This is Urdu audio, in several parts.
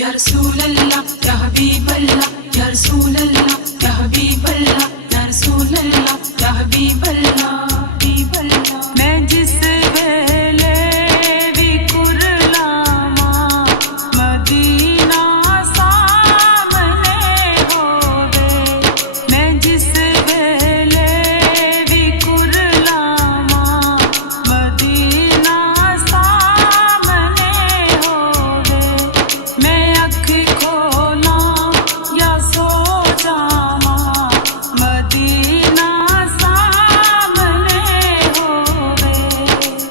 یا رسول اللہ یا حبیب اللہ یا رسول اللہ یا حبیب اللہ یا رسول اللہ یا حبیب اللہ حبیب اللہ میں جس ویلے بھی کرلاواں مدینہ سامنے ہووے میں جس ویلے بھی کرلاواں مدینہ سامنے ہووے میں اکھ کھولاں یا سو جاواں مدینہ سامنے ہووے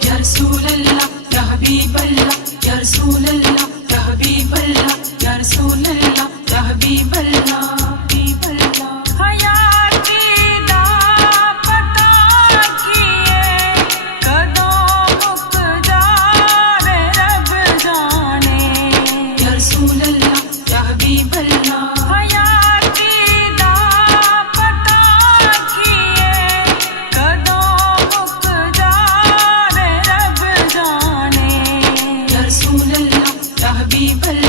یا رسول اللہ یا حبیب اللہ یا رسول اللہ یا حبیب اللہ یا رسول اللہ یا حبیب اللہ حبیب اللہ حیاتی دا پتہ کیے کدوں مک جاوے رب جانے یا رسول اللہ یا حبیب اللہ حیاتی دا پتہ کیے کدوں مک جاوے رب جانے یا رسول اللہ یا حبیب اللہ